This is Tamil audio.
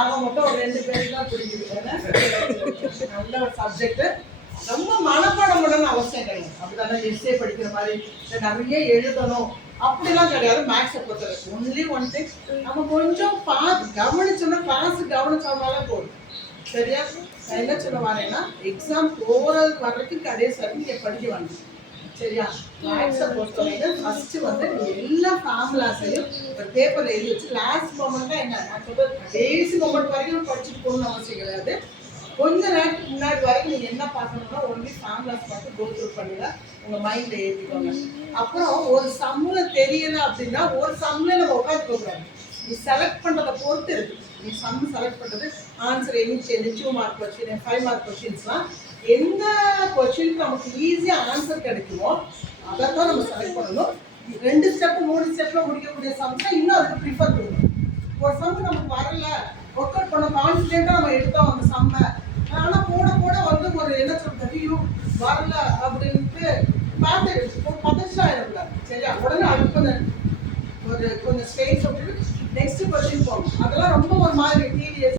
மட்டும் ஒரு 2 பேருக்கு தான் பிடிக்குது. நல்ல ஒரு சப்ஜெக்ட். ரொம்ப மனப்பாடம் பண்ணணும்னு அவசியம் கிடையாது. அப்படிதானே எஸ்ஏ படிக்கிற மாதிரி நிறைய எழுதணும் அப்படிலாம் கிடையாது. மேக்ஸை பொறுத்தவரை ஒன்லி ஒன் திங், நம்ம கொஞ்சம் பார்த்து கவனிச்சோம்னா கிளாஸ் கவனிச்சோம்னாலே போதும். சரியா? நான் என்ன சொல்ல வரேன்னா, எக்ஸாம் ஓவரால் வர்றதுக்கு கடைசி வரைக்கும் நீங்க படிக்க வேண்டாம். சரியா? மேக்ஸை பொறுத்தவரைக்கும் ஃபர்ஸ்ட் வந்து எல்லா ஃபார்முலாஸையும் ஒரு பேப்பர்ல எழுதி வச்சு லாஸ்ட் மொமெண்ட் தான் என்ன நான் சொல்றது கடைசி மொமெண்ட் வரைக்கும் படிச்சுட்டு போகணும்னு அவசியம் கிடையாது. கொஞ்ச நேரத்துக்கு முன்னாடி வரைக்கும் நீங்க என்ன பார்க்கணும்னா ஒன்லி ஃபார்முலாஸ் பார்த்து கோ த்ரூ பண்ணுங்க, உங்க மைண்ட்ல ஏற்றிக்கோங்க. அப்புறம் ஒரு சம்முல தெரியல அப்படின்னா ஒரு சம்முல நம்ம உட்காந்து போகிறாங்க. நீ செலக்ட் பண்றதை பொறுத்து இருக்கு. நீ சம் செலக்ட் பண்றது answer any 2 mark question 5 mark கொஸ்டின்ஸ்லாம் எந்த கொஸ்டினுக்கு நமக்கு ஈஸியா ஆன்சர் கிடைக்குமோ அதை தான் நம்ம செலக்ட் பண்ணணும். 2 ஸ்டெப் 3 ஸ்டெப்ல முடிக்கக்கூடிய சம்ஸ் இன்னும் அதுக்கு ப்ரிஃபர் பண்ணணும். ஒரு சம் நமக்கு வரல, ஒர்க் அவுட் பண்ண கான்ஃபிடென்ட்டா நம்ம எடுத்தோம் அந்த சம்மை, ஆனா போட போட வந்து ஒரு என்ன சொல்றது ஐயோ வரல அப்படின்ட்டு பார்த்து பதச்சு ஆயிடக்கூடாது. சரியா? உடனே அடுப்பு ஒரு கொஞ்சம் ஸ்டேஜ் நெக்ஸ்ட் கொஸ்டின் போகணும். அதெல்லாம் ரொம்ப ஒரு மாதிரி டிவிஎஸ்